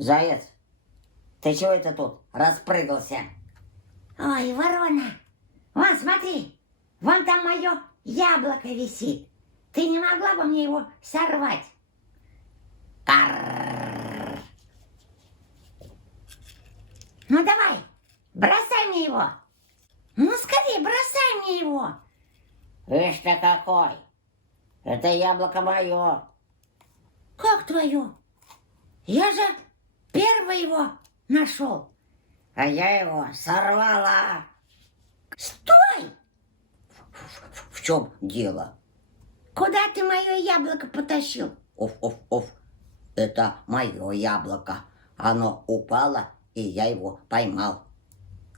Заяц, ты чего это тут распрыгался? Ой, ворона, вон, смотри, вон там мое яблоко висит. Ты не могла бы мне его сорвать? Карр. Ну давай, бросай мне его. Ну скорее, бросай мне его. Ишь ты какой! Это яблоко мое. Как твое? Я же первый его нашел. А я его сорвала. Стой! В чем дело? Куда ты мое яблоко потащил? Оф. Это мое яблоко. Оно упало, и я его поймал.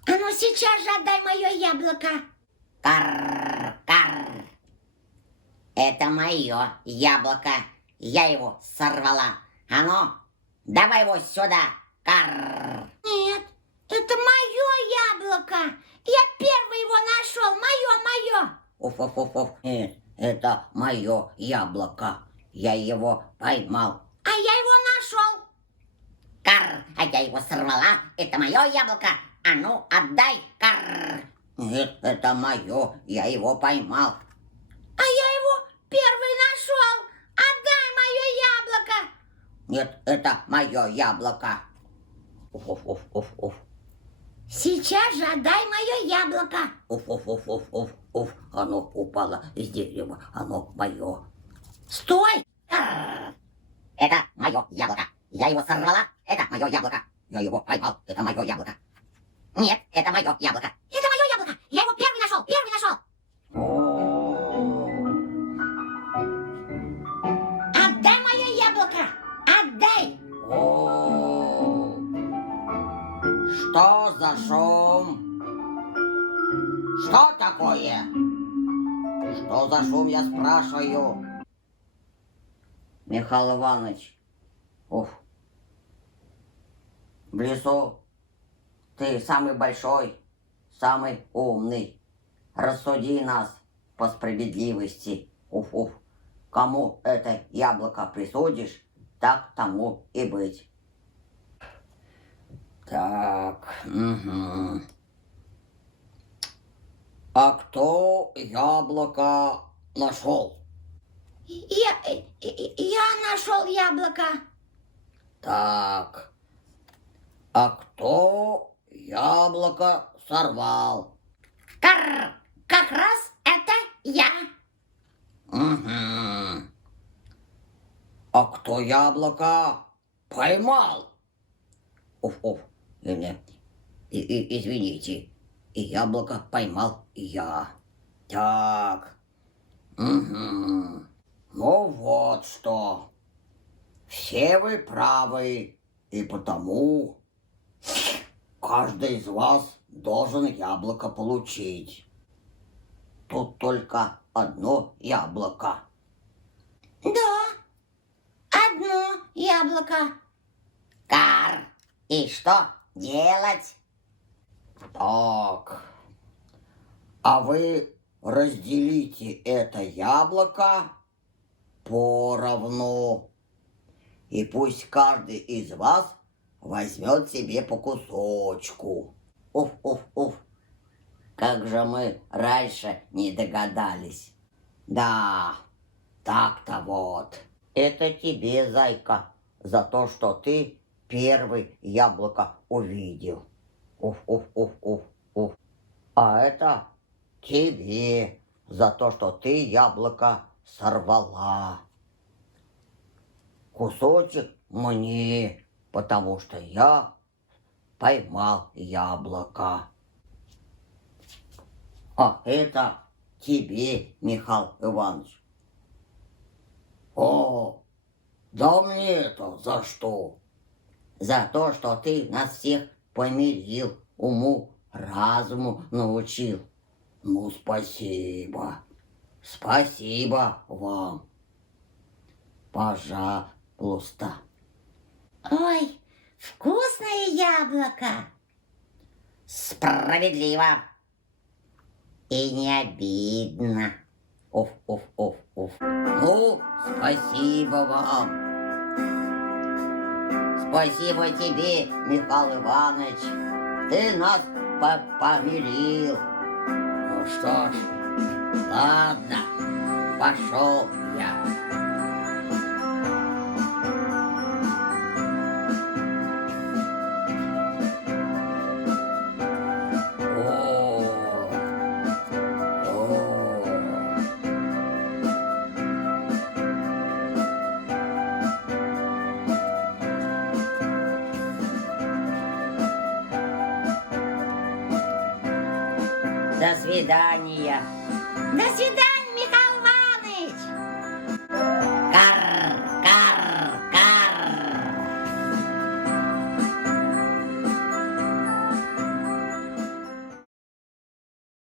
А ну сейчас же отдай мое яблоко. Карр. Это мое яблоко. Я его сорвала. А ну, давай его сюда. Карр. Нет, это мое яблоко. Я первый его нашел. Мое. Оф. Нет, это мое яблоко. Я его поймал. А я его нашел. Карр, а я его сорвала. Это мое яблоко. А ну, отдай. Карр. Нет, это мое. Я его поймал. А я его первый нашел. Отдай мое яблоко. Нет, это мое яблоко. Оф. Сейчас же отдай мое яблоко. Оф. Оно упало с дерева. Оно мое. Стой. Это мое яблоко. Я его сорвала. Это мое яблоко. Я его поймал. Это мое яблоко. Нет, это мое яблоко. Это мое яблоко. Я его первый нашел. Отдай мое яблоко. Отдай. Что за шум? Что такое? Что за шум, я спрашиваю? Михаил Иванович, в лесу ты самый большой, самый умный. Рассуди нас по справедливости. Кому это яблоко присудишь, так тому и быть. Так, А кто яблоко нашел? Я нашел яблоко. Так, а кто яблоко сорвал? Карр, как раз это я. А кто яблоко поймал? Извините, и яблоко поймал я. Так, ну вот что. Все вы правы, и потому каждый из вас должен яблоко получить. Тут только одно яблоко. Да, одно яблоко. Карр, и что делать? Так, а вы разделите это яблоко поровну. И пусть каждый из вас возьмет себе по кусочку. Уф. Как же мы раньше не догадались. Да, так-то вот. Это тебе, зайка, за то, что ты первый яблоко увидел. Уф. А это тебе за то, что ты яблоко сорвала. Кусочек мне, потому что я поймал яблоко. А это тебе, Михаил Иванович. Да мне-то за что? За то, что ты нас всех помирил, уму-разуму научил. Ну, спасибо. Спасибо вам. Пожалуйста. Ой, вкусное яблоко. Справедливо. И не обидно. Уф. Ну, спасибо вам. Спасибо тебе, Михаил Иванович. Ты нас помирил. Ну что ж, ладно, пошел я. До свидания. До свидания.